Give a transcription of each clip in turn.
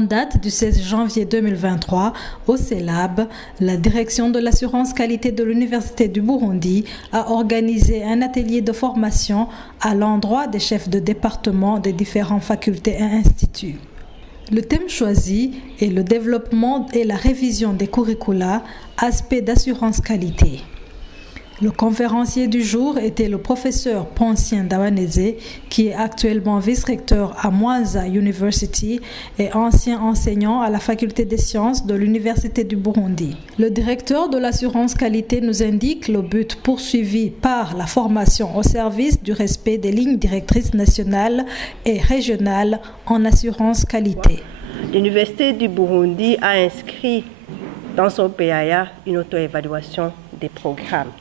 En date du 16 janvier 2023, au CELAB, la direction de l'assurance qualité de l'Université du Burundi a organisé un atelier de formation à l'endroit des chefs de département des différentes facultés et instituts. Le thème choisi est le développement et la révision des curricula, aspect d'assurance qualité. Le conférencier du jour était le professeur Poncien Ndawanese, qui est actuellement vice-recteur à Mwanza University et ancien enseignant à la faculté des sciences de l'Université du Burundi. Le directeur de l'assurance qualité nous indique le but poursuivi par la formation au service du respect des lignes directrices nationales et régionales en assurance qualité. L'Université du Burundi a inscrit dans son PAA une auto-évaluation des programmes.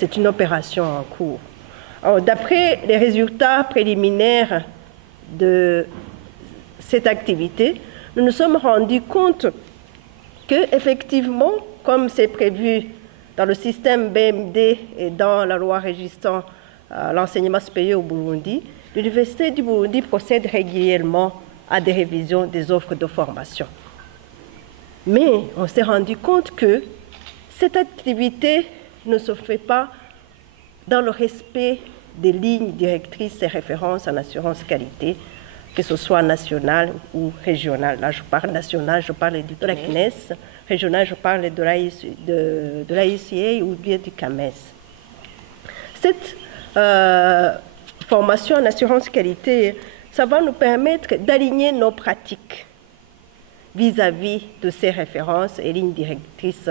C'est une opération en cours. D'après les résultats préliminaires de cette activité, nous nous sommes rendus compte que, effectivement, comme c'est prévu dans le système BMD et dans la loi régissant l'enseignement supérieur au Burundi, l'Université du Burundi procède régulièrement à des révisions des offres de formation. Mais on s'est rendu compte que cette activité ne se fait pas dans le respect des lignes directrices et références en assurance qualité, que ce soit nationale ou régionale. Là, je parle nationale, je parle de la CNES, régionale, je parle de l'AICA ou bien du CAMES. Cette formation en assurance qualité, ça va nous permettre d'aligner nos pratiques vis-à-vis de ces références et lignes directrices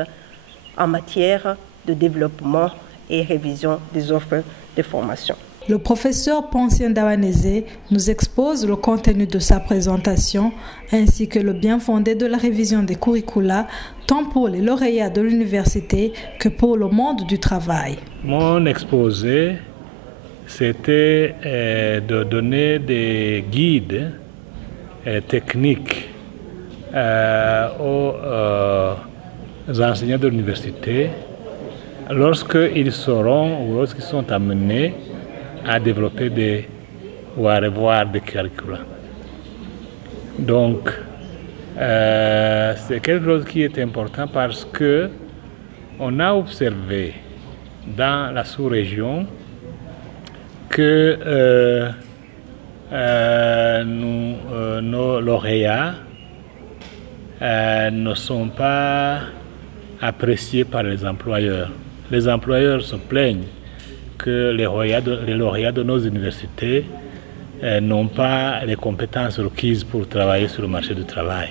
en matière de développement et révision des offres de formation. Le professeur Poncien Ndawanese nous expose le contenu de sa présentation ainsi que le bien fondé de la révision des curricula tant pour les lauréats de l'université que pour le monde du travail. Mon exposé, c'était de donner des guides techniques aux enseignants de l'université lorsqu'ils seront ou lorsqu'ils sont amenés à développer ou à revoir des curricula. Donc, c'est quelque chose qui est important parce que on a observé dans la sous-région que nos lauréats ne sont pas appréciés par les employeurs. Les employeurs se plaignent que les lauréats de nos universités n'ont pas les compétences requises pour travailler sur le marché du travail.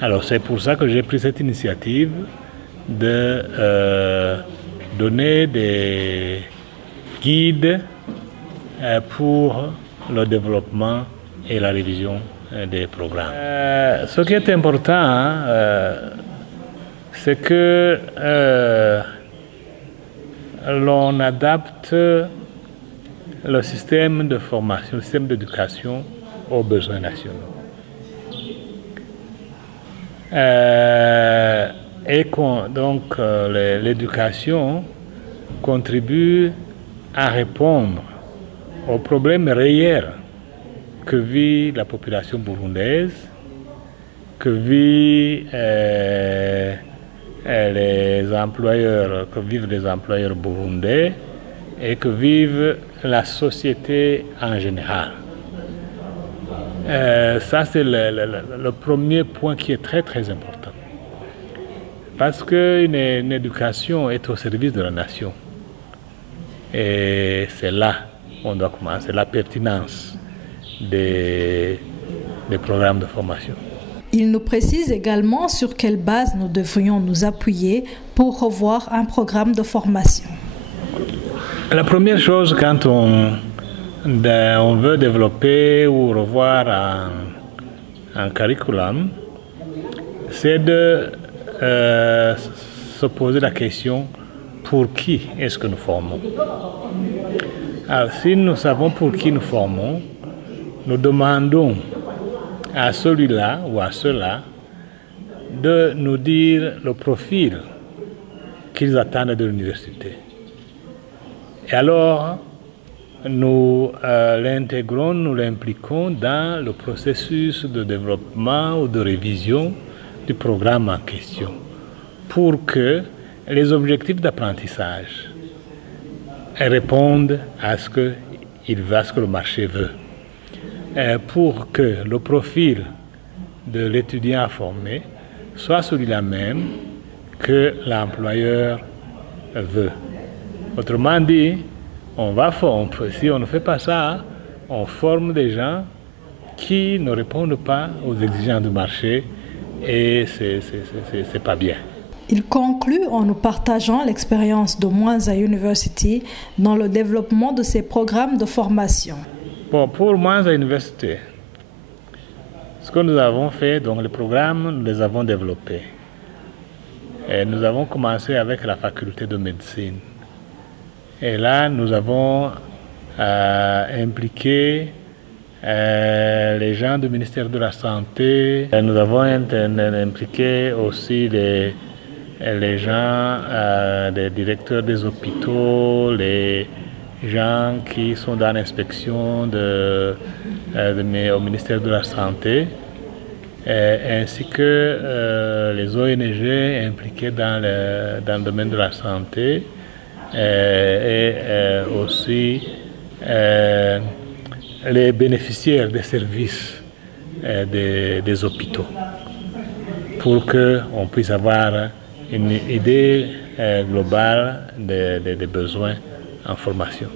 Alors c'est pour ça que j'ai pris cette initiative de donner des guides pour le développement et la révision des programmes. Ce qui est important, c'est que l'on adapte le système de formation, le système d'éducation aux besoins nationaux. Et donc l'éducation contribue à répondre aux problèmes réels que vit la population burundaise, que vit que vivent les employeurs burundais et que vive la société en général. Ça, c'est le premier point qui est très très important. Parce qu'une éducation est au service de la nation. Et c'est là qu'on doit commencer, la pertinence des programmes de formation. Il nous précise également sur quelle base nous devrions nous appuyer pour revoir un programme de formation. La première chose quand on veut développer ou revoir un curriculum, c'est de se poser la question pour qui est-ce que nous formons. Alors, si nous savons pour qui nous formons, nous demandons à celui-là ou à ceux-là de nous dire le profil qu'ils attendent de l'université. Et alors, nous l'intégrons, nous l'impliquons dans le processus de développement ou de révision du programme en question pour que les objectifs d'apprentissage répondent à ce que le marché veut, pour que le profil de l'étudiant à former soit celui-là même que l'employeur veut. Autrement dit, si on ne fait pas ça, on forme des gens qui ne répondent pas aux exigences du marché et c'est pas bien. Il conclut en nous partageant l'expérience de Mwanza University dans le développement de ses programmes de formation. Bon, pour Mwanza University, ce que nous avons fait, donc les programmes, nous les avons développés. Et nous avons commencé avec la faculté de médecine. Et là, nous avons impliqué les gens du ministère de la Santé. Et nous avons impliqué aussi les gens, les directeurs des hôpitaux, les gens qui sont dans l'inspection au ministère de la Santé, ainsi que les ONG impliquées dans le domaine de la santé et aussi les bénéficiaires des services des hôpitaux pour qu'on puisse avoir une idée globale des besoins en formation.